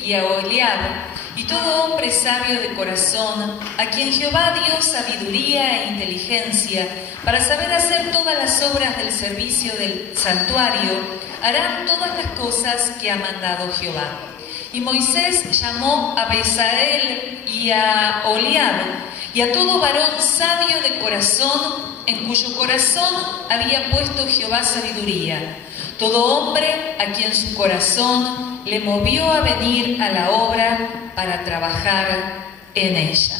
y a Oholiab, y todo hombre sabio de corazón, a quien Jehová dio sabiduría e inteligencia, para saber hacer todas las obras del servicio del santuario, harán todas las cosas que ha mandado Jehová. Y Moisés llamó a Besaleel y a Oholiab, y a todo varón sabio de corazón, en cuyo corazón había puesto Jehová sabiduría, todo hombre a quien su corazón le movió a venir a la obra para trabajar en ella.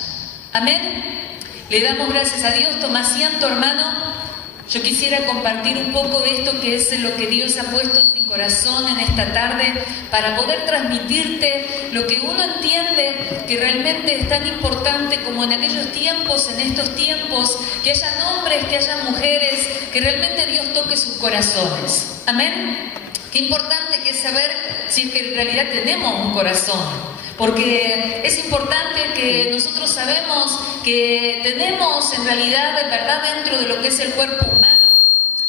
Amén. Le damos gracias a Dios. Toma asiento, hermano. Yo quisiera compartir un poco de esto que es lo que Dios ha puesto en mi corazón en esta tarde para poder transmitirte lo que uno entiende que realmente es tan importante como en aquellos tiempos, en estos tiempos, que hayan hombres, que hayan mujeres, que realmente Dios toque sus corazones. Amén. Qué importante que es saber si es que en realidad tenemos un corazón. Porque es importante que nosotros sabemos que tenemos en realidad, de verdad, dentro de lo que es el cuerpo humano,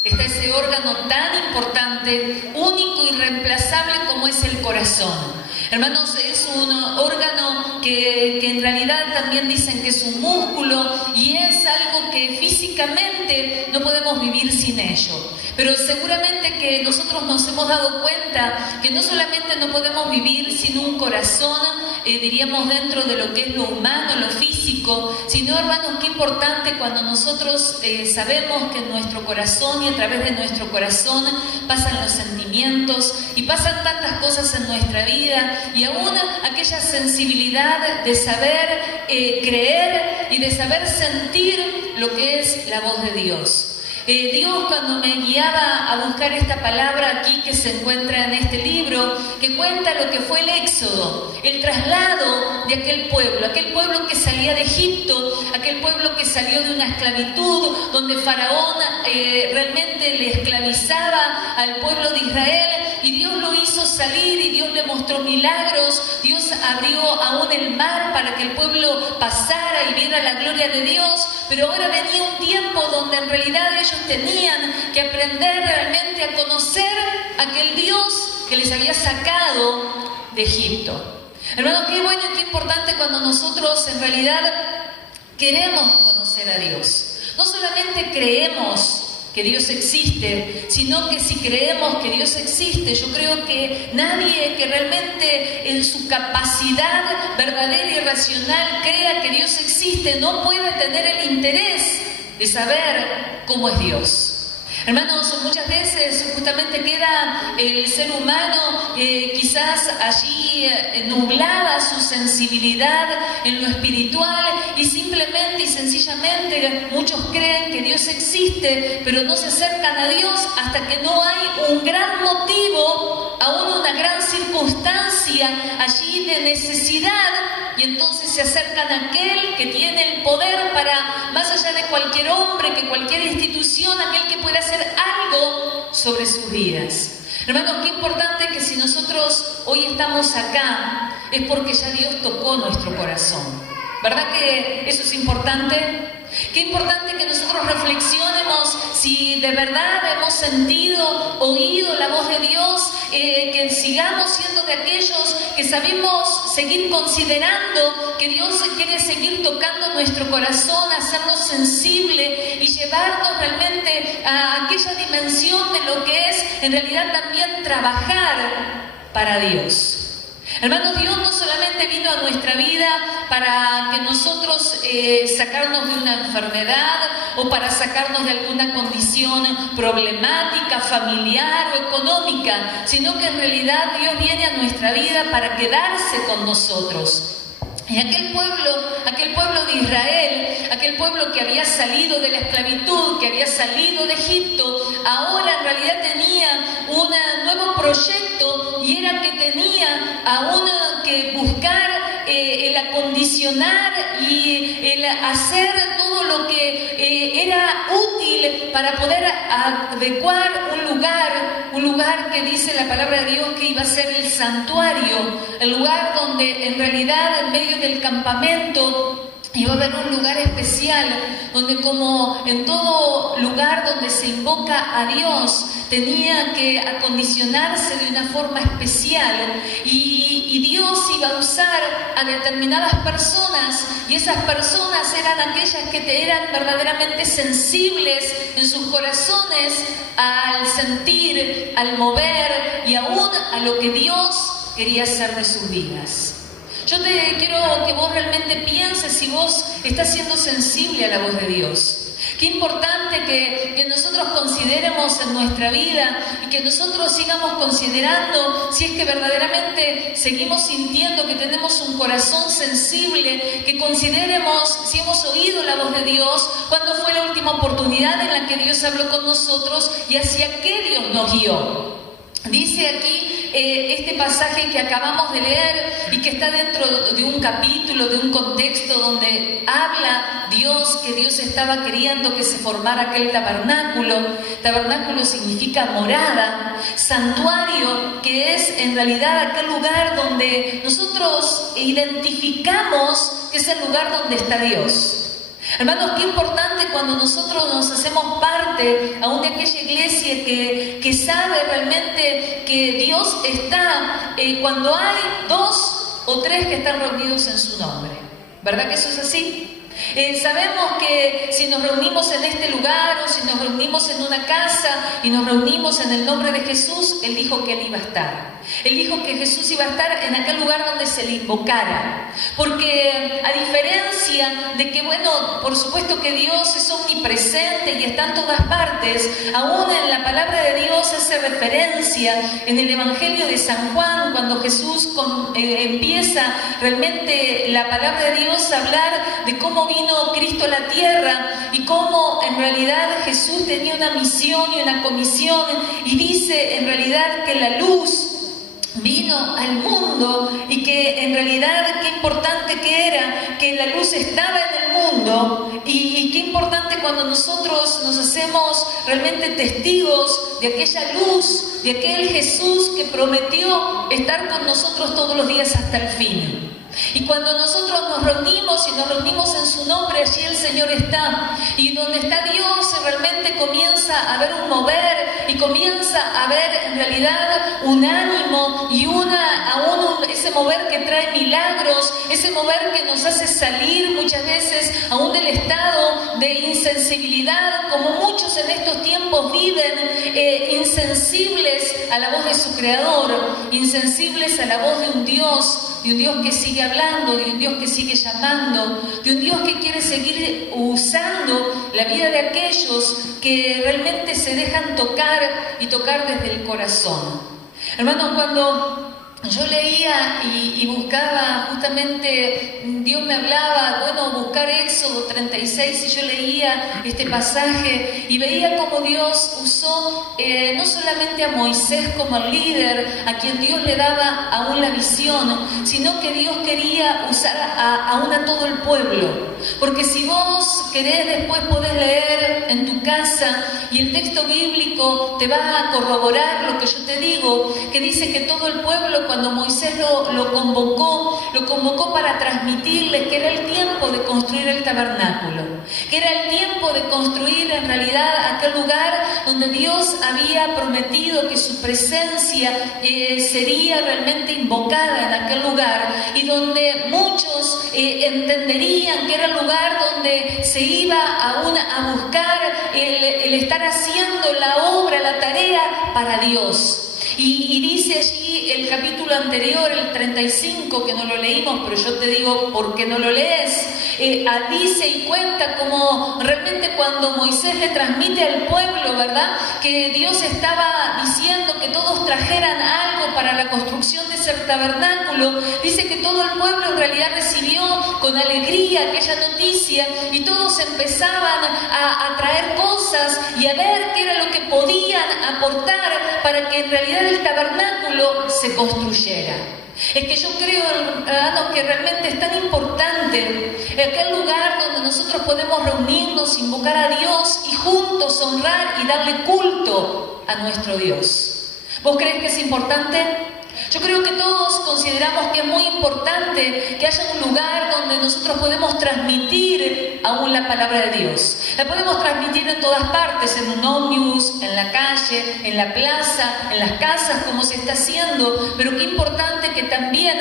está ese órgano tan importante, único y irreemplazable como es el corazón. Hermanos, es un órgano que en realidad también dicen que es un músculo y es algo que físicamente no podemos vivir sin ello. Pero seguramente que nosotros nos hemos dado cuenta que no solamente no podemos vivir sin un corazón, diríamos dentro de lo que es lo humano, lo físico, sino, hermanos, qué importante cuando nosotros sabemos que en nuestro corazón y a través de nuestro corazón pasan los sentimientos y pasan tantas cosas en nuestra vida, y aún aquella sensibilidad de saber creer y de saber sentir lo que es la voz de Dios. Dios, cuando me guiaba a buscar esta palabra aquí que se encuentra en este libro, que cuenta lo que fue el éxodo, el traslado de aquel pueblo que salía de Egipto, aquel pueblo que salió de una esclavitud, donde Faraón realmente le esclavizaba al pueblo de Israel, y Dios lo hizo salir y Dios le mostró milagros. Dios abrió aún el mar para que el pueblo pasara y viera la gloria de Dios, pero ahora venía un tiempo donde en realidad ellos tenían que aprender realmente a conocer aquel Dios que les había sacado de Egipto. Hermanos, qué bueno y qué importante cuando nosotros en realidad queremos conocer a Dios. No solamente creemos que Dios existe, sino que si creemos que Dios existe, yo creo que nadie que realmente en su capacidad verdadera y racional crea que Dios existe no puede tener el interés de saber cómo es Dios. Hermanos, muchas veces justamente queda el ser humano quizás allí nublada su sensibilidad en lo espiritual y simplemente y sencillamente muchos creen que Dios existe, pero no se acercan a Dios hasta que no hay un gran motivo, aún una gran circunstancia allí de necesidad, y entonces se acercan a aquel que tiene el poder para, más allá de cualquier hombre, que cualquier institución, aquel que puede hacer algo sobre sus vidas. Hermanos, qué importante que si nosotros hoy estamos acá, es porque ya Dios tocó nuestro corazón. ¿Verdad que eso es importante? Qué importante que nosotros reflexionemos si de verdad hemos sentido, oído la voz de Dios, que sigamos siendo de aquellos que sabemos seguir considerando que Dios quiere seguir tocando nuestro corazón, hacernos sensible y llevarnos realmente a aquella dimensión de lo que es en realidad también trabajar para Dios. Hermanos, Dios no solamente vino a nuestra vida para que nosotros sacarnos de una enfermedad o para sacarnos de alguna condición problemática, familiar o económica, sino que en realidad Dios viene a nuestra vida para quedarse con nosotros. Y aquel pueblo de Israel, aquel pueblo que había salido de la esclavitud, que había salido de Egipto, ahora en realidad tenía un nuevo proyecto, y era que tenía aún que buscar el acondicionar y el hacer todo lo que era útil para poder adecuar un lugar que dice la palabra de Dios que iba a ser el santuario, el lugar donde en realidad en medio del campamento iba a haber un lugar especial, donde como en todo lugar donde se invoca a Dios, tenía que acondicionarse de una forma especial, y iba a usar a determinadas personas, y esas personas eran aquellas que eran verdaderamente sensibles en sus corazones al sentir, al mover y aún a lo que Dios quería hacer de sus vidas. Yo te quiero que vos realmente pienses si vos estás siendo sensible a la voz de Dios. Qué importante que nosotros consideremos en nuestra vida y que nosotros sigamos considerando si es que verdaderamente seguimos sintiendo que tenemos un corazón sensible, que consideremos si hemos oído la voz de Dios, cuándo fue la última oportunidad en la que Dios habló con nosotros y hacia qué Dios nos guió. Dice aquí este pasaje que acabamos de leer y que está dentro de un capítulo, de un contexto donde habla Dios, que Dios estaba queriendo que se formara aquel tabernáculo. Tabernáculo significa morada, santuario, que es en realidad aquel lugar donde nosotros identificamos que es el lugar donde está Dios. Hermanos, qué importante cuando nosotros nos hacemos parte aún de aquella iglesia que sabe realmente que Dios está cuando hay 2 o 3 que están reunidos en su nombre. ¿Verdad que eso es así? Sabemos que si nos reunimos en este lugar o si nos reunimos en una casa y nos reunimos en el nombre de Jesús, Él dijo que Él iba a estar. Él dijo que Jesús iba a estar en aquel lugar donde se le invocara. Porque a diferencia de que, bueno, por supuesto que Dios es omnipresente y está en todas partes, aún en la palabra de Dios hace referencia en el Evangelio de San Juan, cuando Jesús empieza realmente la palabra de Dios a hablar de cómo vino Cristo a la tierra y cómo en realidad Jesús tenía una misión y una comisión, y dice en realidad que la luz vino al mundo y que en realidad qué importante que era que la luz estaba en el mundo, y qué importante cuando nosotros nos hacemos realmente testigos de aquella luz, de aquel Jesús que prometió estar con nosotros todos los días hasta el fin. Y cuando nosotros nos reunimos y nos reunimos en su nombre, allí el Señor está. Y donde está Dios realmente comienza a haber un mover y comienza a haber en realidad un ánimo y ese mover que trae milagros, ese mover que nos hace salir muchas veces aún del estado de insensibilidad, como muchos en estos tiempos viven, insensibles a la voz de su Creador, insensibles a la voz de un Dios que sigue hablando, de un Dios que sigue llamando, de un Dios que quiere seguir usando la vida de aquellos que realmente se dejan tocar y tocar desde el corazón. Hermanos, cuando yo leía y buscaba, justamente Dios me hablaba, bueno, buscar Éxodo 36, y yo leía este pasaje y veía cómo Dios usó no solamente a Moisés como el líder, a quien Dios le daba aún la visión, sino que Dios quería usar aún a todo el pueblo. Porque si vos querés, después podés leer en tu casa y el texto bíblico te va a corroborar lo que yo te digo, que dice que todo el pueblo, cuando Moisés lo convocó para transmitirles que era el tiempo de construir el tabernáculo, que era el tiempo de construir en realidad aquel lugar donde Dios había prometido que su presencia sería realmente invocada en aquel lugar, y donde muchos entenderían que era el lugar donde se iba aún a buscar el estar haciendo la obra, la tarea para Dios. Y dice allí el capítulo anterior, el 35, que no lo leímos, pero yo te digo por qué no lo lees, dice y cuenta como realmente cuando Moisés le transmite al pueblo, ¿verdad?, que Dios estaba diciendo que todos trajeran algo para la construcción de ese tabernáculo. Dice que todo el pueblo en realidad recibió con alegría aquella noticia, y todos empezaban a traer cosas y a ver qué era lo que podían aportar para que en realidad el tabernáculo se construyera. Es que yo creo, hermanos, que realmente es tan importante aquel lugar donde nosotros podemos reunirnos, invocar a Dios y juntos honrar y darle culto a nuestro Dios. ¿Vos crees que es importante? Yo creo que todos consideramos que es muy importante que haya un lugar donde nosotros podemos transmitir aún la palabra de Dios. La podemos transmitir en todas partes, en un ómnibus, en la calle, en la plaza, en las casas, como se está haciendo, pero qué importante que también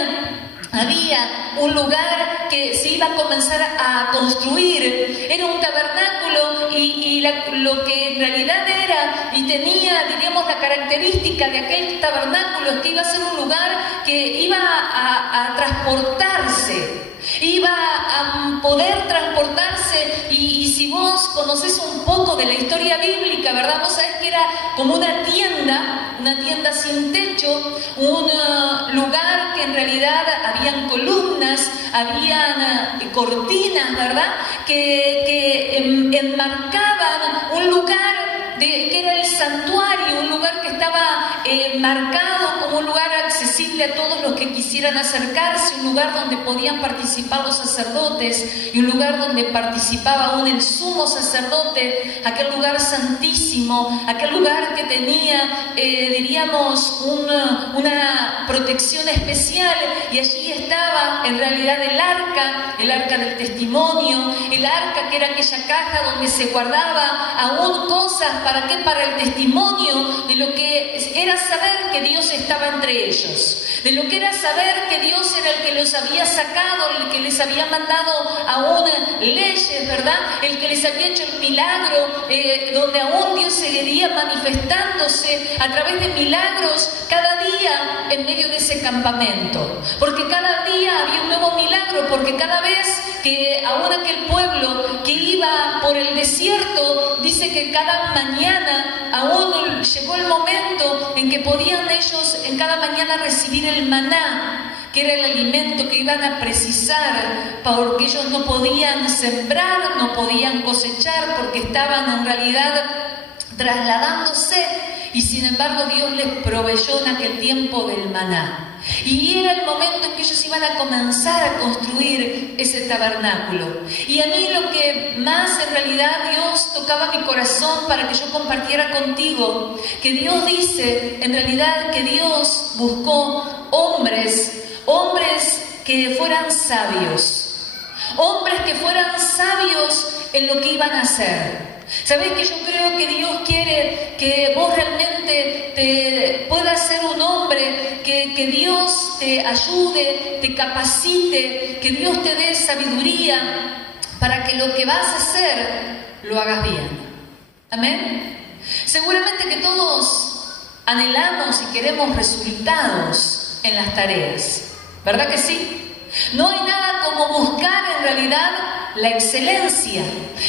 había un lugar que se iba a comenzar a construir, era un tabernáculo y lo que en realidad era y tenía, diríamos, la característica de aquel tabernáculo es que iba a ser un lugar que iba a transportarse. Iba a poder transportarse y si vos conocés un poco de la historia bíblica, ¿verdad? Vos sabés que era como una tienda sin techo, un lugar que en realidad habían columnas, habían cortinas, ¿verdad? Que enmarcaban un lugar que era el santuario, un lugar que estaba marcado como un lugar accesible a todos los que quisieran acercarse, un lugar donde podían participar los sacerdotes y un lugar donde participaba aún el sumo sacerdote, aquel lugar santísimo, aquel lugar que tenía, diríamos, una protección especial, y allí estaba en realidad el arca del testimonio, el arca que era aquella caja donde se guardaba aún cosas. ¿Para qué? Para el testimonio de lo que era saber que Dios estaba entre ellos, de lo que era saber que Dios era el que los había sacado, el que les había mandado aún leyes, ¿verdad? El que les había hecho el milagro, donde aún Dios seguiría manifestándose a través de milagros cada día en medio de ese campamento, porque cada día había un nuevo milagro, porque cada vez que aún aquel pueblo que iba por el desierto, dice que cada mañana aún llegó el momento en que podían ellos en cada mañana recibir el maná, que era el alimento que iban a precisar, porque ellos no podían sembrar, no podían cosechar, porque estaban en realidad trasladándose, y sin embargo Dios les proveyó en aquel tiempo del maná. Y era el momento en que ellos iban a comenzar a construir ese tabernáculo. Y a mí lo que más en realidad Dios tocaba mi corazón para que yo compartiera contigo, que Dios dice en realidad que Dios buscó hombres que fueran sabios, hombres que fueran sabios en lo que iban a hacer. ¿Sabéis que yo creo que Dios quiere que vos realmente te puedas ser un hombre, que Dios te ayude, te capacite, que Dios te dé sabiduría para que lo que vas a hacer lo hagas bien? ¿Amén? Seguramente que todos anhelamos y queremos resultados en las tareas, ¿verdad que sí? No hay nada como buscar en realidad la excelencia.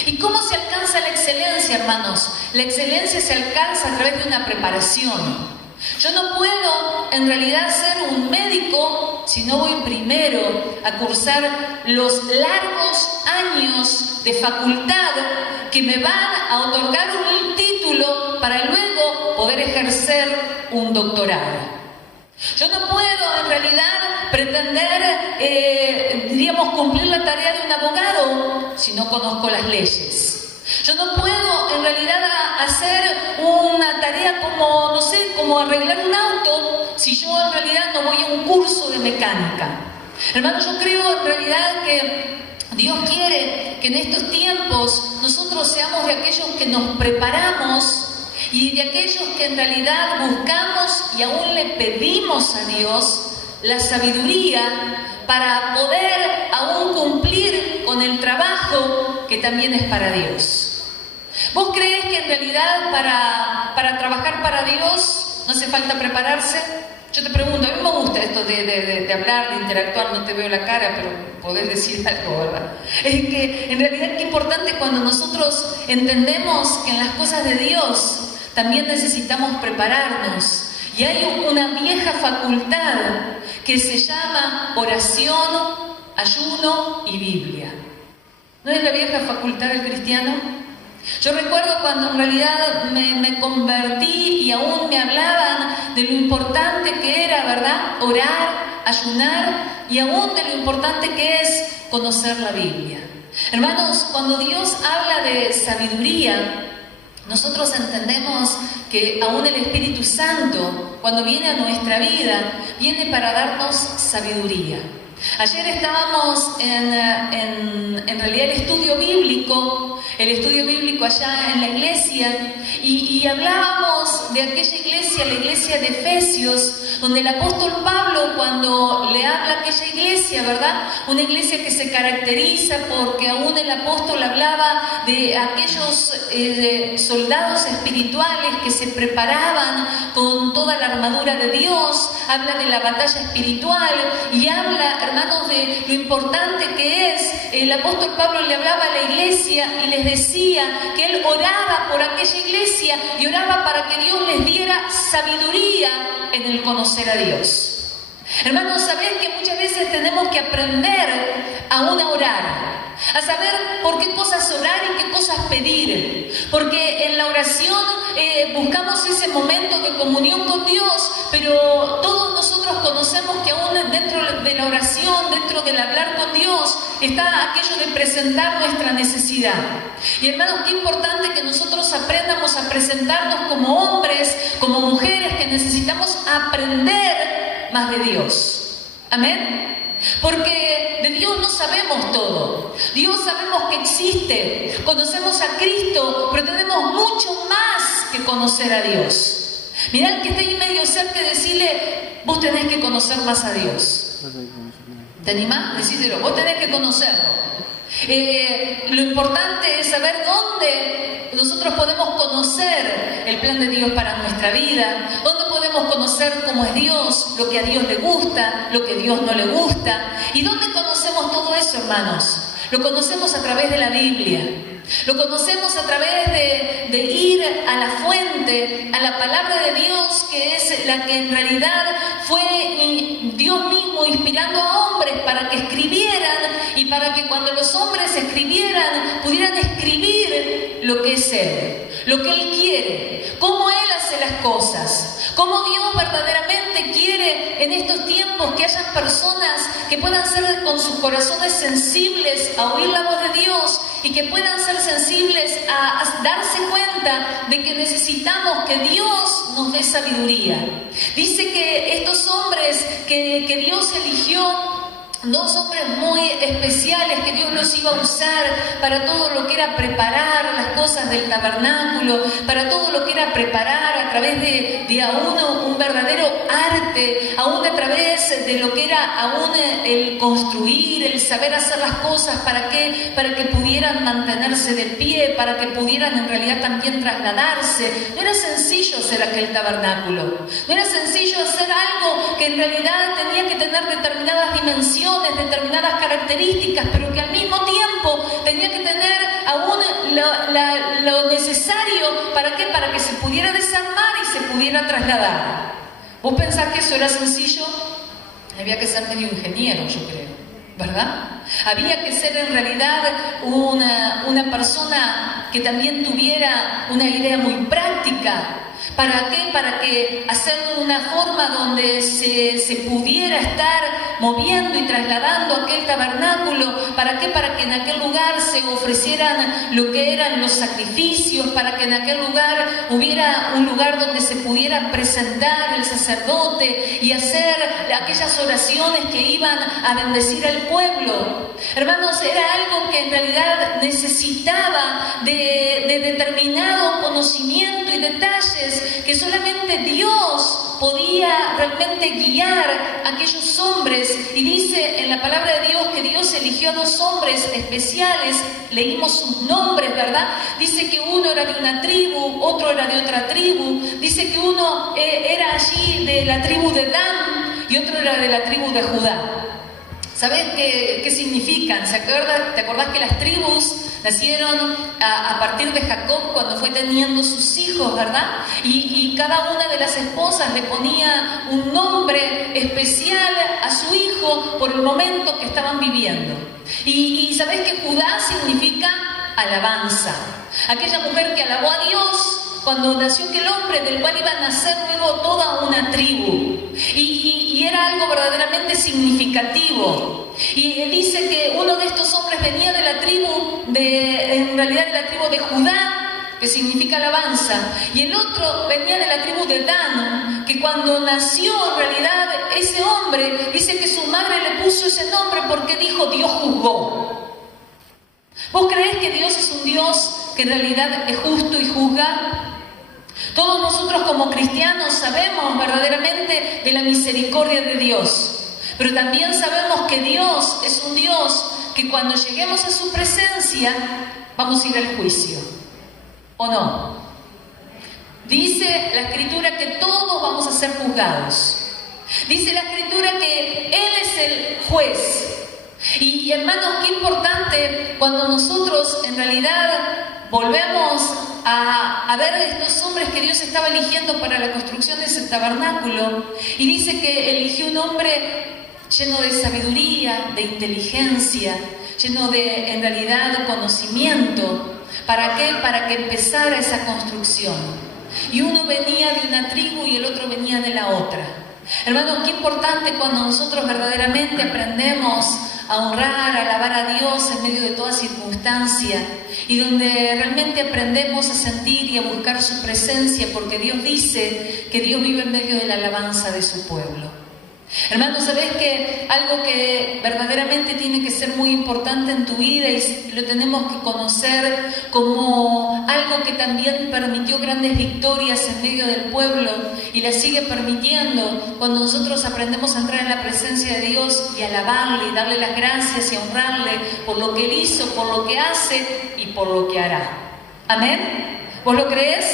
¿Y cómo se alcanza la excelencia, hermanos? La excelencia se alcanza a través de una preparación. Yo no puedo en realidad ser un médico si no voy primero a cursar los largos años de facultad que me van a otorgar un título para luego poder ejercer un doctorado. Yo no puedo en realidad pretender, diríamos, cumplir la tarea de un abogado si no conozco las leyes. Yo no puedo en realidad hacer una tarea como, no sé, como arreglar un auto si yo en realidad no voy a un curso de mecánica. Hermanos, yo creo en realidad que Dios quiere que en estos tiempos nosotros seamos de aquellos que nos preparamos y de aquellos que en realidad buscamos y aún le pedimos a Dios la sabiduría para poder aún cumplir con el trabajo que también es para Dios. ¿Vos creés que en realidad para trabajar para Dios no hace falta prepararse? Yo te pregunto, a mí me gusta esto de hablar, de interactuar, no te veo la cara, pero podés decir algo, ¿verdad? Es que en realidad qué importante cuando nosotros entendemos que en las cosas de Dios también necesitamos prepararnos. Y hay una vieja facultad que se llama oración, ayuno y Biblia. ¿No es la vieja facultad del cristiano? Yo recuerdo cuando en realidad me convertí y aún me hablaban de lo importante que era, ¿verdad?, orar, ayunar y aún de lo importante que es conocer la Biblia. Hermanos, cuando Dios habla de sabiduría, nosotros entendemos que aún el Espíritu Santo, cuando viene a nuestra vida, viene para darnos sabiduría. Ayer estábamos en realidad el estudio bíblico el estudio bíblico allá en la iglesia y hablábamos de aquella iglesia, la iglesia de Efesios, donde el apóstol Pablo, cuando le habla a aquella iglesia, ¿verdad? Una iglesia que se caracteriza porque aún el apóstol hablaba de aquellos soldados espirituales que se preparaban con toda la armadura de Dios, habla de la batalla espiritual y habla, hermanos, de lo importante que es. El apóstol Pablo le hablaba a la iglesia y les decía que él oraba por aquella iglesia y oraba para que Dios les diera sabiduría en el conocer a Dios. Hermanos, sabés que muchas veces tenemos que aprender aún a orar, a saber por qué cosas orar y qué cosas pedir, porque en la oración buscamos ese momento de comunión con Dios, pero todos nosotros conocemos que aún dentro de la oración, dentro del hablar con Dios, está aquello de presentar nuestra necesidad. Y hermanos, qué importante que nosotros aprendamos a presentarnos como hombres, como mujeres, que necesitamos aprender más de Dios. Amén. Porque de Dios no sabemos todo. Dios sabemos que existe, conocemos a Cristo, pero tenemos mucho más que conocer a Dios. Mirá al que esté ahí medio cerca y decirle: vos tenés que conocer más a Dios. ¿Te animás? Decíselo, vos tenés que conocerlo. Lo importante es saber dónde nosotros podemos conocer el plan de Dios para nuestra vida, dónde podemos conocer cómo es Dios, lo que a Dios le gusta, lo que a Dios no le gusta. ¿Y dónde conocemos todo eso, hermanos? Lo conocemos a través de la Biblia. Lo conocemos a través de ir a la fuente, a la palabra de Dios, que es la que en realidad fue Dios mismo inspirando a hombres para que escribieran y para que cuando los hombres escribieran pudieran escribir lo que es Él, lo que Él quiere, cómo Él hace las cosas, cómo Dios verdaderamente quiere en estos tiempos que hayan personas que puedan ser con sus corazones sensibles a oír la voz de Dios y que puedan ser sensibles a darse cuenta de que necesitamos que Dios nos dé sabiduría. Dice que estos hombres que Dios eligió, dos hombres muy especiales que Dios los iba a usar para todo lo que era preparar las cosas del tabernáculo, para todo lo que era preparar a través de aún un verdadero arte, aún a través de lo que era aún el construir, el saber hacer las cosas, ¿para qué? Para que pudieran mantenerse de pie, para que pudieran en realidad también trasladarse. No era sencillo hacer aquel tabernáculo, no era sencillo hacer algo que en realidad tenía que tener determinadas dimensiones, determinadas características, pero que al mismo tiempo tenía que tener aún lo necesario. ¿Para qué? Para que se pudiera desarmar y se pudiera trasladar. ¿Vos pensás que eso era sencillo? Había que ser medio ingeniero, yo creo, ¿verdad? Había que ser en realidad una persona que también tuviera una idea muy práctica. ¿Para qué? Para que hacerlo de una forma donde se pudiera estar moviendo y trasladando aquel tabernáculo. ¿Para qué? Para que en aquel lugar se ofrecieran lo que eran los sacrificios, para que en aquel lugar hubiera un lugar donde se pudiera presentar el sacerdote y hacer aquellas oraciones que iban a bendecir al pueblo. Hermanos, era algo que en realidad necesitaba de determinado conocimiento y detalles que solamente Dios podía realmente guiar a aquellos hombres. Y dice en la palabra de Dios que Dios eligió a dos hombres especiales. Leímos sus nombres, ¿verdad? Dice que uno era de una tribu, otro era de otra tribu. Dice que uno era allí de la tribu de Dan y otro era de la tribu de Judá. ¿Sabes qué significan? ¿Te acordás que las tribus nacieron a partir de Jacob cuando fue teniendo sus hijos, verdad? Y cada una de las esposas le ponía un nombre especial a su hijo por el momento que estaban viviendo. Y ¿sabés que Judá significa alabanza? Aquella mujer que alabó a Dios cuando nació aquel hombre del cual iba a nacer luego toda una tribu. Y era algo verdaderamente significativo. Y dice que uno de estos hombres venía de la tribu, en realidad de la tribu de Judá, que significa alabanza, y el otro venía de la tribu de Dan, que cuando nació en realidad ese hombre, dice que su madre le puso ese nombre porque dijo: Dios juzgó. ¿Vos creés que Dios es un Dios que en realidad es justo y juzga? Todos nosotros como cristianos sabemos verdaderamente de la misericordia de Dios, pero también sabemos que Dios es un Dios que cuando lleguemos a su presencia vamos a ir al juicio, ¿o no? Dice la Escritura que todos vamos a ser juzgados. Dice la Escritura que Él es el juez. Y hermanos, qué importante cuando nosotros en realidad volvemos a ver a estos hombres que Dios estaba eligiendo para la construcción de ese tabernáculo. Y dice que eligió un hombre lleno de sabiduría, de inteligencia, lleno de, en realidad, conocimiento. ¿Para qué? Para que empezara esa construcción. Y uno venía de una tribu y el otro venía de la otra. Hermanos, qué importante cuando nosotros verdaderamente aprendemos a honrar, a alabar a Dios en medio de toda circunstancia y donde realmente aprendemos a sentir y a buscar su presencia, porque Dios dice que Dios vive en medio de la alabanza de su pueblo. Hermanos, ¿sabés que algo que verdaderamente tiene que ser muy importante en tu vida y lo tenemos que conocer como algo que también permitió grandes victorias en medio del pueblo y las sigue permitiendo cuando nosotros aprendemos a entrar en la presencia de Dios y alabarle y darle las gracias y honrarle por lo que Él hizo, por lo que hace y por lo que hará? ¿Amén? ¿Vos lo creés?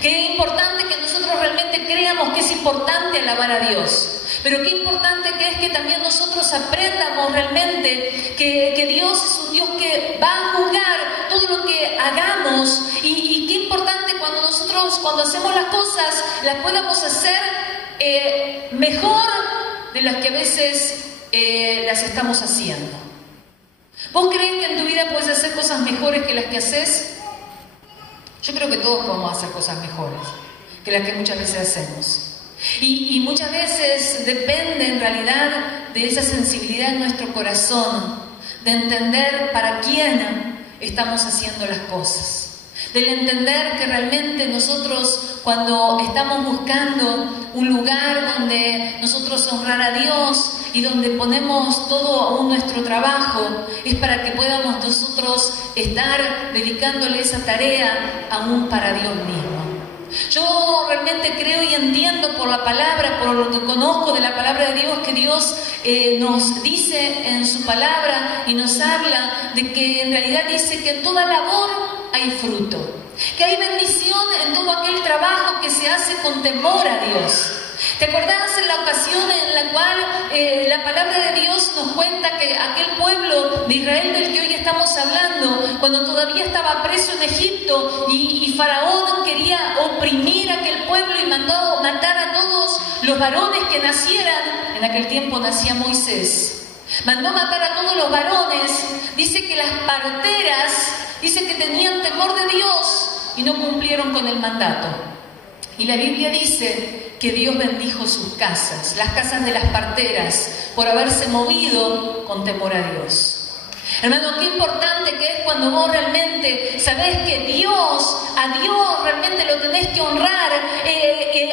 Qué importante que nosotros realmente creamos que es importante alabar a Dios. Pero qué importante que es que también nosotros aprendamos realmente que Dios es un Dios que va a juzgar todo lo que hagamos y qué importante cuando nosotros, cuando hacemos las cosas, las podamos hacer mejor de las que a veces las estamos haciendo. ¿Vos creés que en tu vida puedes hacer cosas mejores que las que haces? Yo creo que todos podemos hacer cosas mejores que las que muchas veces hacemos. Y muchas veces depende en realidad de esa sensibilidad en nuestro corazón, de entender para quién estamos haciendo las cosas, del entender que realmente nosotros cuando estamos buscando un lugar donde nosotros honrar a Dios y donde ponemos todo aún nuestro trabajo, es para que podamos nosotros estar dedicándole esa tarea aún para Dios mismo. Yo realmente creo y entiendo por la palabra, por lo que conozco de la palabra de Dios, que Dios nos dice en su palabra y nos habla de que en realidad dice que en toda labor hay fruto, que hay bendición en todo aquel trabajo que se hace con temor a Dios. ¿Te acordás en la ocasión en la cual la palabra de Dios nos cuenta que aquel pueblo de Israel del que hoy estamos hablando, cuando todavía estaba preso en Egipto y Faraón quería oprimir a aquel pueblo y mandó matar a todos los varones que nacieran? En aquel tiempo nacía Moisés. Mandó matar a todos los varones. Dice que las parteras, dice que tenían temor de Dios y no cumplieron con el mandato. Y la Biblia dice que Dios bendijo sus casas, las casas de las parteras, por haberse movido con temor a Dios. Hermano, qué importante que es cuando vos realmente sabés que a Dios realmente lo tenés que honrar,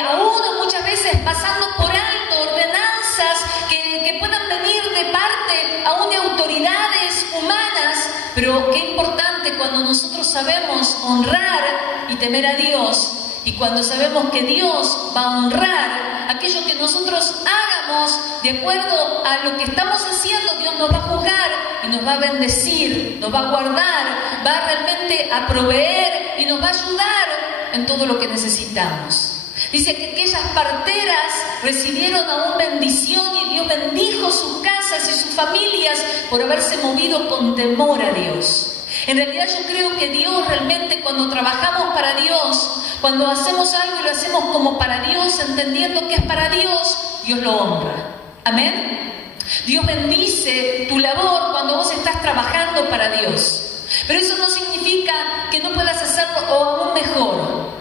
aún muchas veces pasando por alto ordenanzas que puedan venir de parte aún de autoridades humanas, pero qué importante cuando nosotros sabemos honrar y temer a Dios. Y cuando sabemos que Dios va a honrar aquello que nosotros hagamos de acuerdo a lo que estamos haciendo, Dios nos va a juzgar y nos va a bendecir, nos va a guardar, va realmente a proveer y nos va a ayudar en todo lo que necesitamos. Dice que aquellas parteras recibieron aún bendición y Dios bendijo sus casas y sus familias por haberse movido con temor a Dios. En realidad yo creo que Dios realmente cuando trabajamos para Dios, cuando hacemos algo y lo hacemos como para Dios, entendiendo que es para Dios, Dios lo honra. ¿Amén? Dios bendice tu labor cuando vos estás trabajando para Dios. Pero eso no significa que no puedas hacerlo aún mejor.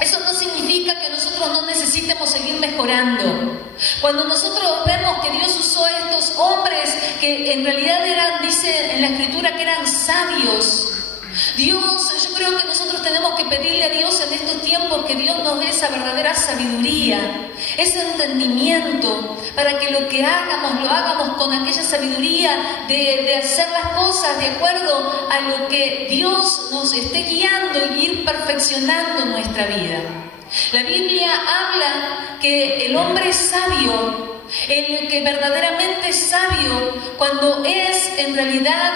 Eso no significa que nosotros no necesitemos seguir mejorando. Cuando nosotros vemos que Dios usó a estos hombres que en realidad eran, dice en la Escritura, que eran sabios. Dios, yo creo que nosotros tenemos que pedirle a Dios en estos tiempos que Dios nos dé esa verdadera sabiduría, ese entendimiento para que lo que hagamos, lo hagamos con aquella sabiduría de hacer las cosas de acuerdo a lo que Dios nos esté guiando y ir perfeccionando nuestra vida. La Biblia habla que el hombre es sabio, el que verdaderamente es sabio, cuando es en realidad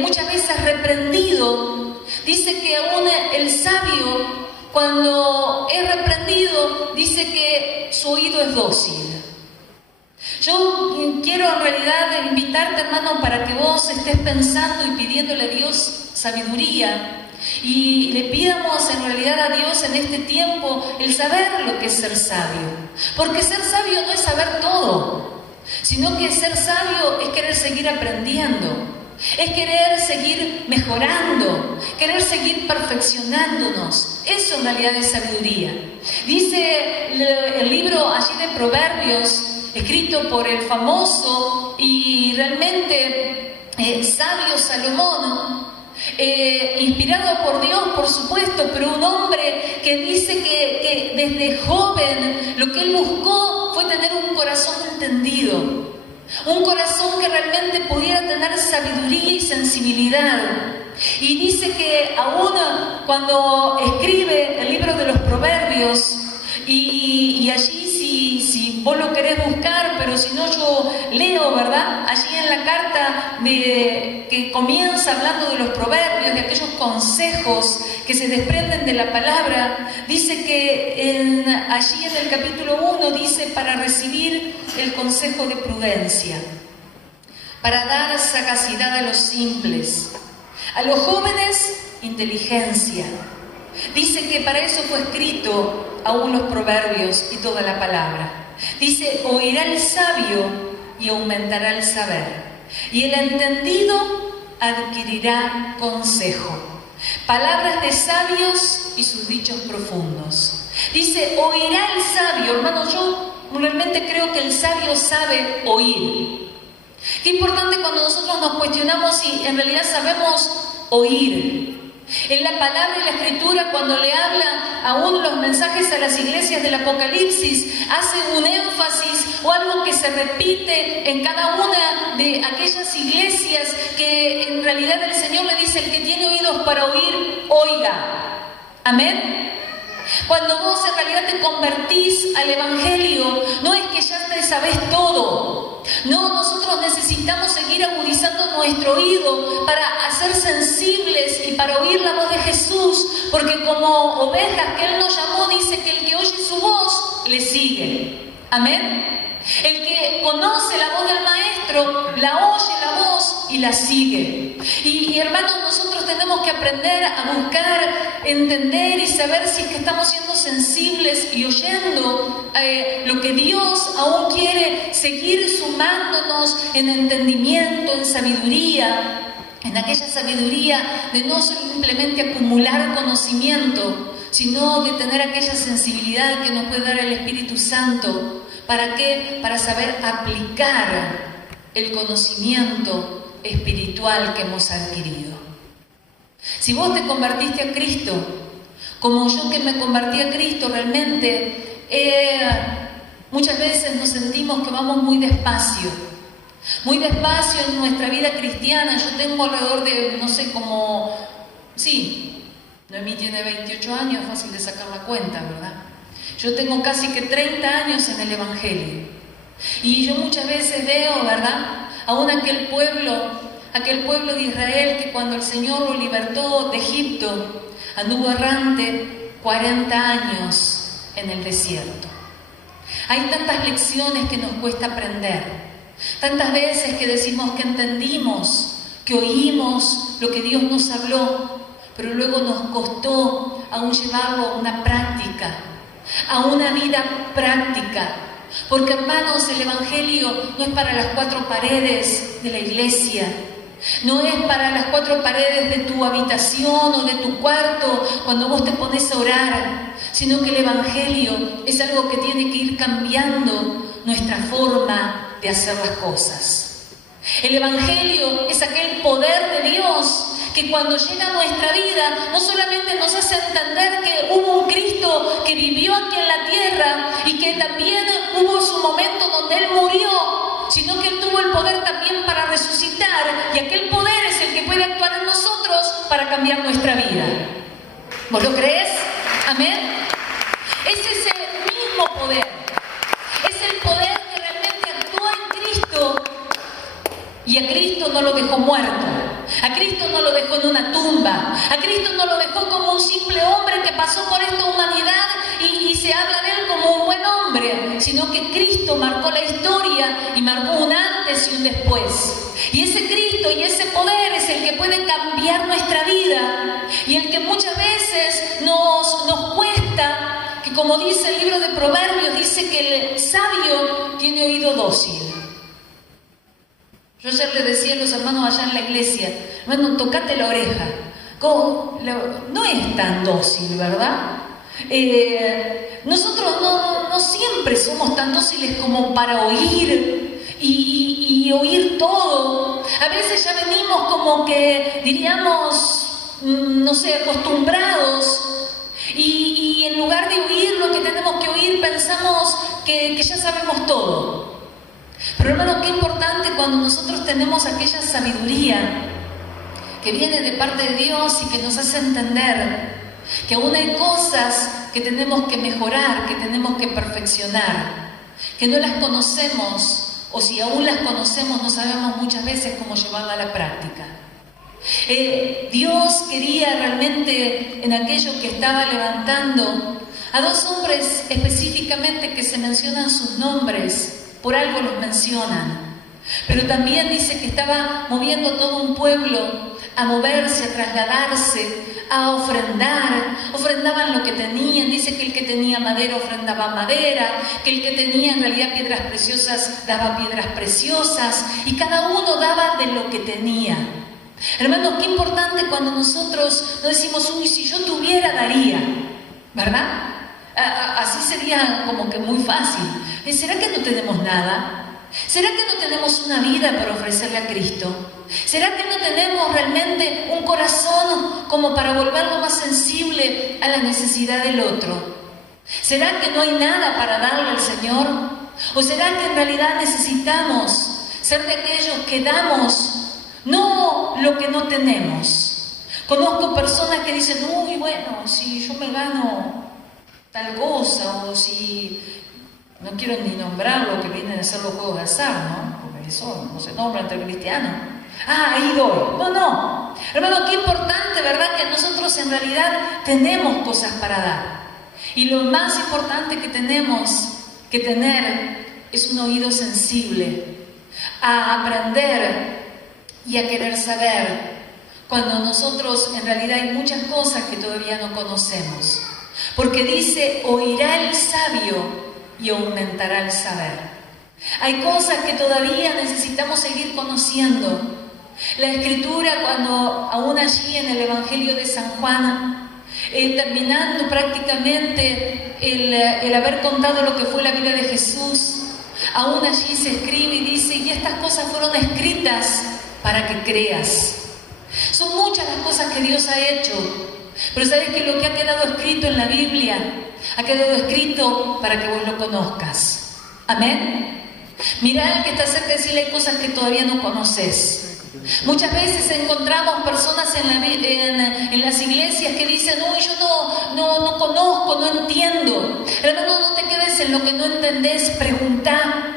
muchas veces reprendido. Dice que aún el sabio, cuando es reprendido, dice que su oído es dócil. Yo quiero en realidad invitarte, hermano, para que vos estés pensando y pidiéndole a Dios sabiduría y le pidamos en realidad a Dios en este tiempo el saber lo que es ser sabio. Porque ser sabio no es saber todo, sino que ser sabio es querer seguir aprendiendo. Es querer seguir mejorando, querer seguir perfeccionándonos. Eso en realidad es sabiduría. Dice el libro allí de Proverbios, escrito por el famoso y realmente sabio Salomón, inspirado por Dios, por supuesto, pero un hombre que dice que desde joven lo que él buscó fue tener un corazón entendido. Un corazón que realmente pudiera tener sabiduría y sensibilidad. Y dice que aún cuando escribe el libro de los Proverbios, y allí si vos lo querés buscar, pero si no yo leo, ¿verdad? Allí en la carta que comienza hablando de los proverbios, de aquellos consejos que se desprenden de la palabra, dice que allí en el capítulo 1 dice: para recibir el consejo de prudencia, para dar sagacidad a los simples, a los jóvenes inteligencia. Dice que para eso fue escrito aún los proverbios y toda la palabra. Dice: oirá el sabio y aumentará el saber, y el entendido adquirirá consejo. Palabras de sabios y sus dichos profundos. Dice: oirá el sabio. Hermano, yo realmente creo que el sabio sabe oír. Qué importante cuando nosotros nos cuestionamos si en realidad sabemos oír. En la palabra y la escritura, cuando le habla aún los mensajes a las iglesias del Apocalipsis, hace un énfasis o algo que se repite en cada una de aquellas iglesias, que en realidad el Señor le dice: el que tiene oídos para oír, oiga. Amén. Cuando vos en realidad te convertís al Evangelio, no es que ya te sabés todo. No, nosotros necesitamos seguir agudizando nuestro oído para hacer sensibles y para oír la voz de Jesús, porque como ovejas que Él nos llamó, dice que el que oye su voz, le sigue. Amén. El que conoce la voz del Maestro, la oye la voz y la sigue. Y hermanos, nosotros tenemos que aprender a buscar, entender y saber si es que estamos siendo sensibles y oyendo lo que Dios aún quiere seguir sumándonos en entendimiento, en sabiduría, en aquella sabiduría de no simplemente acumular conocimiento, sino de tener aquella sensibilidad que nos puede dar el Espíritu Santo. ¿Para qué? Para saber aplicar el conocimiento espiritual que hemos adquirido. Si vos te convertiste a Cristo, como yo que me convertí a Cristo, realmente muchas veces nos sentimos que vamos muy despacio en nuestra vida cristiana. Yo tengo alrededor de, no sé, Noemí tiene 28 años, fácil de sacar la cuenta, ¿verdad? Yo tengo casi que 30 años en el Evangelio. Y yo muchas veces veo, ¿verdad?, aún aquel pueblo de Israel que cuando el Señor lo libertó de Egipto, anduvo errante 40 años en el desierto. Hay tantas lecciones que nos cuesta aprender. Tantas veces que decimos que entendimos, que oímos lo que Dios nos habló, pero luego nos costó aún llevarlo a una práctica, a una vida práctica. Porque, hermanos, el Evangelio no es para las 4 paredes de la iglesia, no es para las 4 paredes de tu habitación o de tu cuarto cuando vos te pones a orar, sino que el Evangelio es algo que tiene que ir cambiando nuestra forma de hacer las cosas. El Evangelio es aquel poder de Dios que cuando llega a nuestra vida, no solamente nos hace entender que hubo un Cristo que vivió aquí en la tierra y que también hubo su momento donde Él murió, sino que Él tuvo el poder también para resucitar, y aquel poder es el que puede actuar en nosotros para cambiar nuestra vida. ¿Vos lo crees? Amén. Es ese mismo poder. Es el poder que realmente actúa en Cristo, y a Cristo no lo dejó muerto. A Cristo no lo dejó en una tumba. A Cristo no lo dejó como un simple hombre que pasó por esta humanidad y se habla de Él como un buen hombre, sino que Cristo marcó la historia y marcó un antes y un después. Y ese Cristo y ese poder es el que puede cambiar nuestra vida, y el que muchas veces nos cuesta, que como dice el libro de Proverbios, dice que el sabio tiene oído dócil. Yo ayer le decía a los hermanos allá en la iglesia, hermano, tocate la oreja. No es tan dócil, ¿verdad? Nosotros no siempre somos tan dóciles como para oír y oír todo. A veces ya venimos como que, diríamos, no sé, acostumbrados, y en lugar de oír lo que tenemos que oír, pensamos que ya sabemos todo. Pero hermano, qué importante cuando nosotros tenemos aquella sabiduría que viene de parte de Dios y que nos hace entender que aún hay cosas que tenemos que mejorar, que tenemos que perfeccionar, que no las conocemos, o si aún las conocemos no sabemos muchas veces cómo llevarla a la práctica. Dios quería realmente, en aquello que estaba levantando, a dos hombres específicamente que se mencionan sus nombres. Por algo los mencionan, pero también dice que estaba moviendo todo un pueblo a moverse, a trasladarse, a ofrendar. Ofrendaban lo que tenían. Dice que el que tenía madera ofrendaba madera, que el que tenía en realidad piedras preciosas daba piedras preciosas, y cada uno daba de lo que tenía. Hermanos, qué importante cuando nosotros no decimos, uy, si yo tuviera, daría, ¿verdad? Así sería como que muy fácil. ¿Será que no tenemos nada? ¿Será que no tenemos una vida para ofrecerle a Cristo? ¿Será que no tenemos realmente un corazón como para volverlo más sensible a la necesidad del otro? ¿Será que no hay nada para darle al Señor? ¿O será que en realidad necesitamos ser de aquellos que damos no lo que no tenemos? Conozco personas que dicen, uy, bueno, si yo me gano tal cosa, o si... No quiero ni nombrar lo que vienen a ser los juegos de azar, ¿no? Porque eso no se nombra entre cristianos. Ah, ahí doy. No. Hermano, qué importante, ¿verdad? Que nosotros en realidad tenemos cosas para dar. Y lo más importante que tenemos que tener es un oído sensible a aprender y a querer saber, cuando nosotros en realidad hay muchas cosas que todavía no conocemos. Porque dice, oirá el sabio y aumentará el saber. Hay cosas que todavía necesitamos seguir conociendo. La Escritura, cuando aún allí en el Evangelio de San Juan, terminando prácticamente el haber contado lo que fue la vida de Jesús, aún allí se escribe y dice, y estas cosas fueron escritas para que creas. Son muchas las cosas que Dios ha hecho, pero sabes que lo que ha quedado escrito en la Biblia ha quedado escrito para que vos lo conozcas. Amén. Mirá al que está cerca y decirle, hay cosas que todavía no conoces. Muchas veces encontramos personas en las iglesias que dicen, uy, yo no conozco, no entiendo. Hermano, no te quedes en lo que no entendés, preguntá.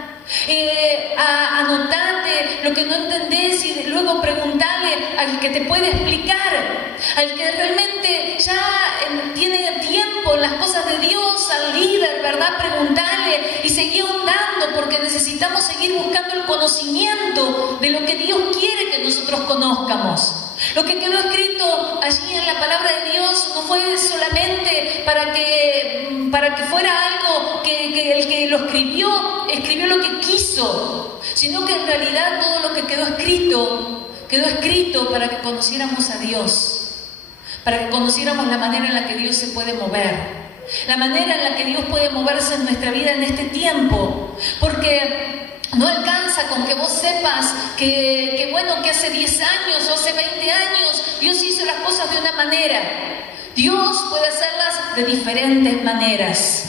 Anotate lo que no entendés y luego preguntale al que te puede explicar, al que realmente ya tiene tiempo en las cosas de Dios, al líder, ¿verdad? Preguntale y seguir ahondando, porque necesitamos seguir buscando el conocimiento de lo que Dios quiere que nosotros conozcamos. Lo que quedó escrito allí en la palabra de Dios no fue solamente para que fuera algo que el que lo escribió lo que quiso, sino que en realidad todo lo que quedó escrito para que conociéramos a Dios, para que conociéramos la manera en la que Dios se puede mover, la manera en la que Dios puede moverse en nuestra vida en este tiempo. Porque No alcanza con que vos sepas que hace 10 años o hace 20 años Dios hizo las cosas de una manera. Dios puede hacerlas de diferentes maneras.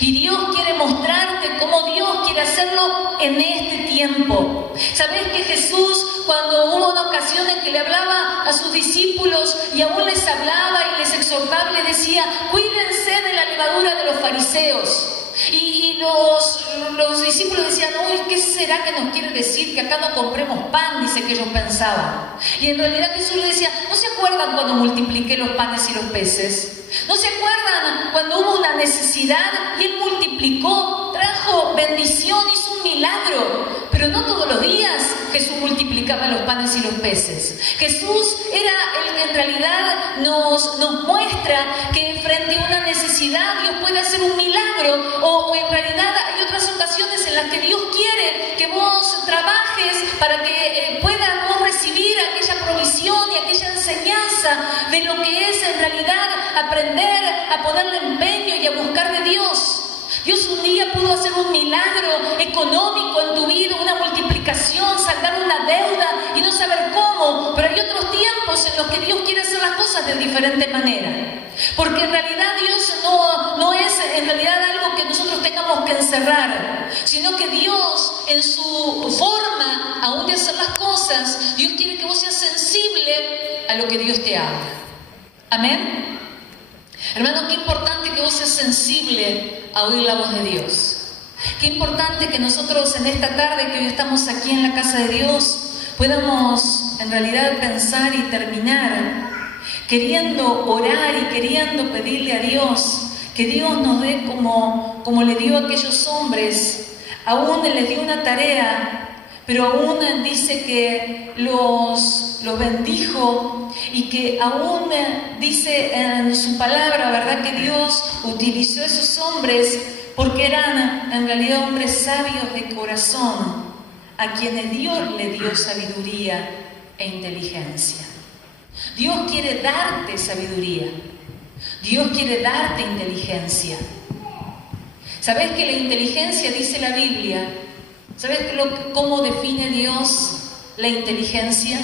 Y Dios quiere mostrarte cómo Dios quiere hacerlo en este tiempo. ¿Sabés que Jesús, cuando hubo una ocasión en que le hablaba a sus discípulos y aún les hablaba y les exhortaba, le decía: cuídense de la levadura de los fariseos? Y los discípulos decían: uy, ¿qué será que nos quiere decir? Que acá no compremos pan, dice que ellos pensaban. Y en realidad Jesús le decía: ¿no se acuerdan cuando multipliqué los panes y los peces? ¿No se acuerdan cuando hubo una necesidad y Él multiplicó, trajo bendición, hizo un milagro? Pero no todos los días Jesús multiplicaba los panes y los peces. Jesús era el que en realidad nos muestra que frente a una necesidad Dios puede hacer un milagro, o en realidad hay otras ocasiones en las que Dios quiere que vos trabajes para que puedas vos recibir aquella provisión y aquella enseñanza de lo que es en realidad aprender a ponerle empeño y a buscar de Dios. Dios un día pudo hacer un milagro económico en tu vida, una multiplicación, saldar una deuda y no saber cómo, pero hay otros tiempos en los que Dios quiere hacer las cosas de diferente manera. Porque en realidad Dios no es en realidad algo que nosotros tengamos que encerrar, sino que Dios en su forma aún de hacer las cosas, Dios quiere que vos seas sensible a lo que Dios te habla. Amén. Hermano, qué importante que vos seas sensible a oír la voz de Dios. Qué importante que nosotros en esta tarde que hoy estamos aquí en la casa de Dios podamos en realidad pensar y terminar queriendo orar y queriendo pedirle a Dios que Dios nos dé como le dio a aquellos hombres. Aún les dio una tarea, pero aún dice que los bendijo y que aún dice en su palabra, ¿verdad?, que Dios utilizó a esos hombres porque eran en realidad hombres sabios de corazón, a quienes Dios le dio sabiduría e inteligencia. Dios quiere darte sabiduría, Dios quiere darte inteligencia. ¿Sabés que la inteligencia, dice la Biblia? ¿Sabes cómo define Dios la inteligencia?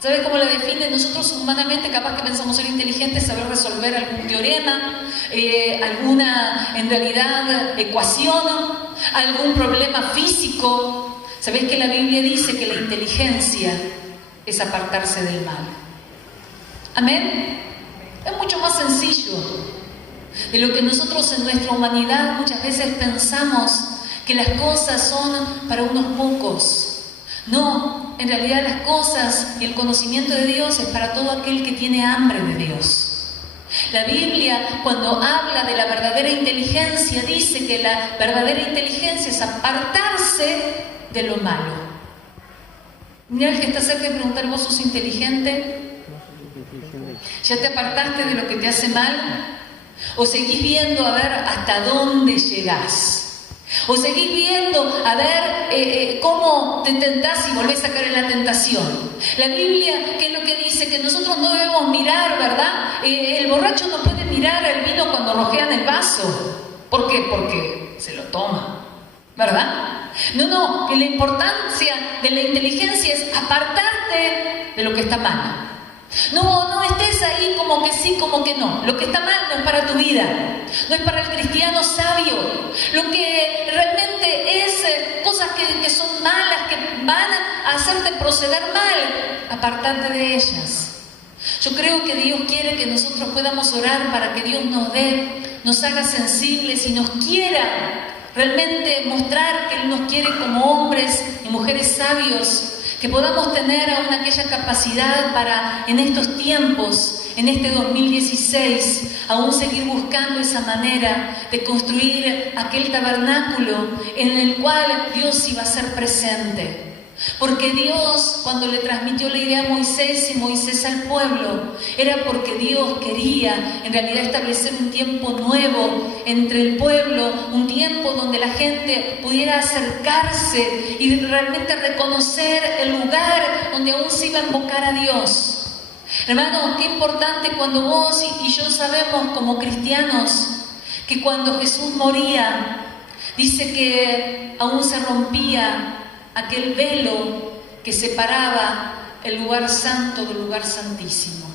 ¿Sabes cómo la define? Nosotros humanamente capaz que pensamos ser inteligentes, saber resolver algún teorema, alguna en realidad ecuación, algún problema físico. ¿Sabes que la Biblia dice que la inteligencia es apartarse del mal? Amén. Es mucho más sencillo de lo que nosotros en nuestra humanidad muchas veces pensamos que las cosas son para unos pocos. No, en realidad las cosas y el conocimiento de Dios es para todo aquel que tiene hambre de Dios. La Biblia, cuando habla de la verdadera inteligencia, dice que la verdadera inteligencia es apartarse de lo malo. Mira el que está cerca de preguntar: ¿vos sos inteligente? ¿Ya te apartaste de lo que te hace mal? ¿O seguís viendo a ver hasta dónde llegás? ¿O seguís viendo a ver cómo te tentás y volvés a caer en la tentación? La Biblia, ¿qué es lo que dice? Que nosotros no debemos mirar, ¿verdad? El borracho no puede mirar el vino cuando rojean el vaso. ¿Por qué? Porque se lo toma, ¿verdad? No, que la importancia de la inteligencia es apartarte de lo que está mal. No estés ahí como que sí, como que no. Lo que está mal no es para tu vida, no es para el cristiano sabio. Lo que realmente es cosas que son malas, que van a hacerte proceder mal, apartarte de ellas. Yo creo que Dios quiere que nosotros podamos orar para que Dios nos dé, nos haga sensibles y nos quiera realmente mostrar que Él nos quiere como hombres y mujeres sabios, que podamos tener aún aquella capacidad para en estos tiempos, en este 2016, aún seguir buscando esa manera de construir aquel tabernáculo en el cual Dios iba a ser presente. Porque Dios, cuando le transmitió la idea a Moisés y Moisés al pueblo, era porque Dios quería en realidad establecer un tiempo nuevo entre el pueblo, un tiempo donde la gente pudiera acercarse y realmente reconocer el lugar donde aún se iba a invocar a Dios. Hermano, qué importante cuando vos y yo sabemos como cristianos que cuando Jesús moría, Dice que aún se rompía aquel velo que separaba el lugar santo del lugar santísimo.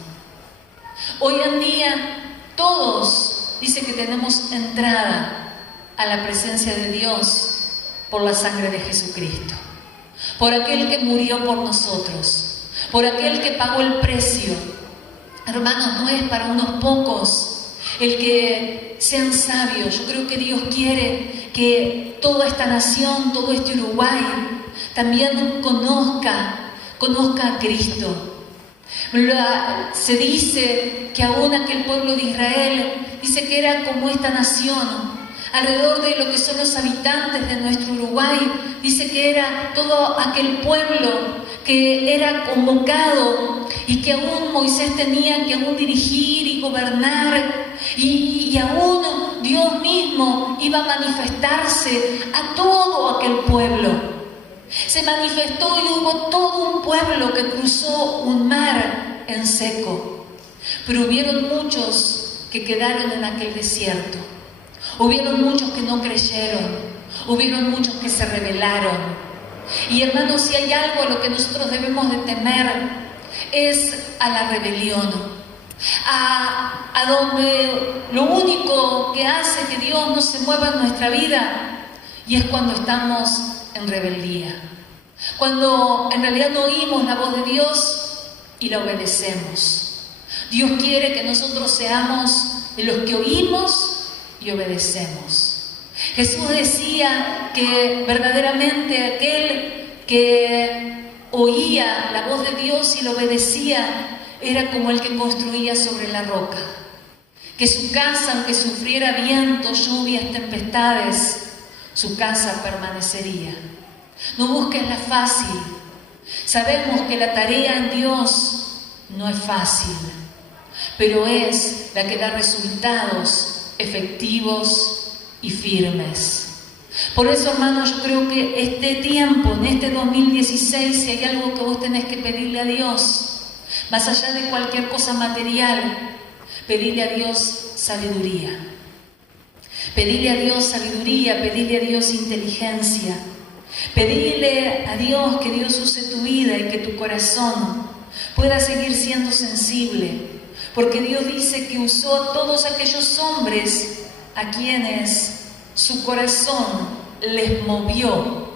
Hoy en día todos dice que tenemos entrada a la presencia de Dios por la sangre de Jesucristo, por aquel que murió por nosotros, por aquel que pagó el precio. Hermanos, no es para unos pocos el que sean sabios. Yo creo que Dios quiere que toda esta nación, todo este Uruguay, también conozca a Cristo. Se dice que aún aquel pueblo de Israel, dice que era como esta nación, alrededor de lo que son los habitantes de nuestro Uruguay, dice que era todo aquel pueblo que era convocado y que aún Moisés tenía que aún dirigir y gobernar, y aún Dios mismo iba a manifestarse a todo aquel pueblo. Se manifestó y hubo todo un pueblo que cruzó un mar en seco, pero hubieron muchos que quedaron en aquel desierto. Hubieron muchos que no creyeron, hubieron muchos que se rebelaron. Y hermanos, si hay algo a lo que nosotros debemos de temer, es a la rebelión, a donde lo único que hace que Dios no se mueva en nuestra vida, y es cuando estamos en rebeldía, cuando en realidad no oímos la voz de Dios y la obedecemos. Dios quiere que nosotros seamos de los que oímos y obedecemos. Jesús decía que verdaderamente aquel que oía la voz de Dios y lo obedecía era como el que construía sobre la roca, que su casa, aunque sufriera vientos, lluvias, tempestades, su casa permanecería. No busques la fácil. Sabemos que la tarea en Dios no es fácil, pero es la que da resultados efectivos y firmes. Por eso, hermanos, yo creo que este tiempo, en este 2016, si hay algo que vos tenés que pedirle a Dios, más allá de cualquier cosa material, pedirle a Dios sabiduría. Pedirle a Dios sabiduría, pedirle a Dios inteligencia, pedirle a Dios que Dios use tu vida y que tu corazón pueda seguir siendo sensible, porque Dios dice que usó a todos aquellos hombres a quienes su corazón les movió.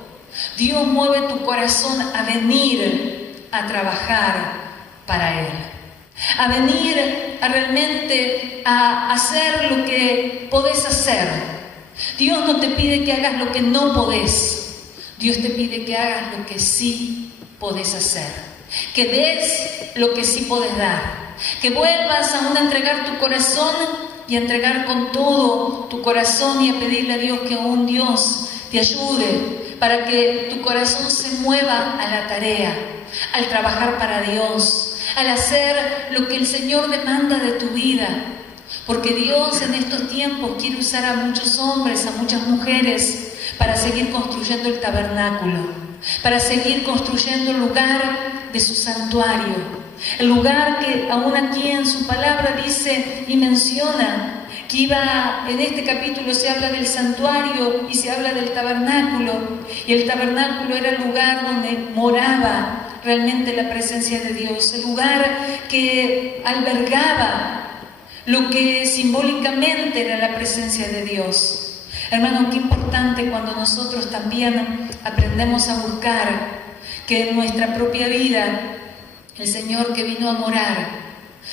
Dios mueve tu corazón a venir a trabajar para Él, a venir a realmente a hacer lo que podés hacer. Dios no te pide que hagas lo que no podés, Dios te pide que hagas lo que sí podés hacer, que des lo que sí podés dar, que vuelvas aún a entregar tu corazón y a entregar con todo tu corazón y a pedirle a Dios que aún Dios te ayude para que tu corazón se mueva a la tarea, al trabajar para Dios, al hacer lo que el Señor demanda de tu vida. Porque Dios en estos tiempos quiere usar a muchos hombres, a muchas mujeres, para seguir construyendo el tabernáculo, para seguir construyendo el lugar de su santuario, el lugar que aún aquí en su palabra dice y menciona que iba, en este capítulo se habla del santuario y se habla del tabernáculo, y el tabernáculo era el lugar donde moraba realmente la presencia de Dios, el lugar que albergaba lo que simbólicamente era la presencia de Dios. Hermano, qué importante cuando nosotros también aprendemos a buscar que en nuestra propia vida el Señor que vino a morar,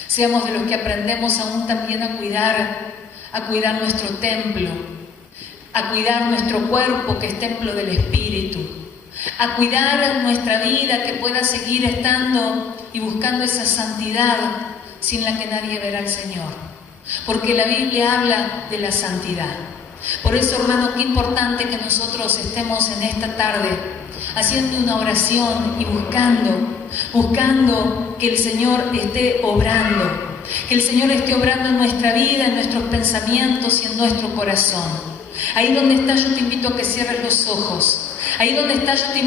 seamos de los que aprendemos aún también a cuidar nuestro templo, a cuidar nuestro cuerpo que es templo del Espíritu, a cuidar nuestra vida que pueda seguir estando y buscando esa santidad sin la que nadie verá al Señor, porque la Biblia habla de la santidad. Por eso, hermano, qué importante que nosotros estemos en esta tarde haciendo una oración y buscando que el Señor esté obrando, que el Señor esté obrando en nuestra vida, en nuestros pensamientos y en nuestro corazón. Ahí donde estás, yo te invito a que cierres los ojos. Ahí donde estás, yo te invito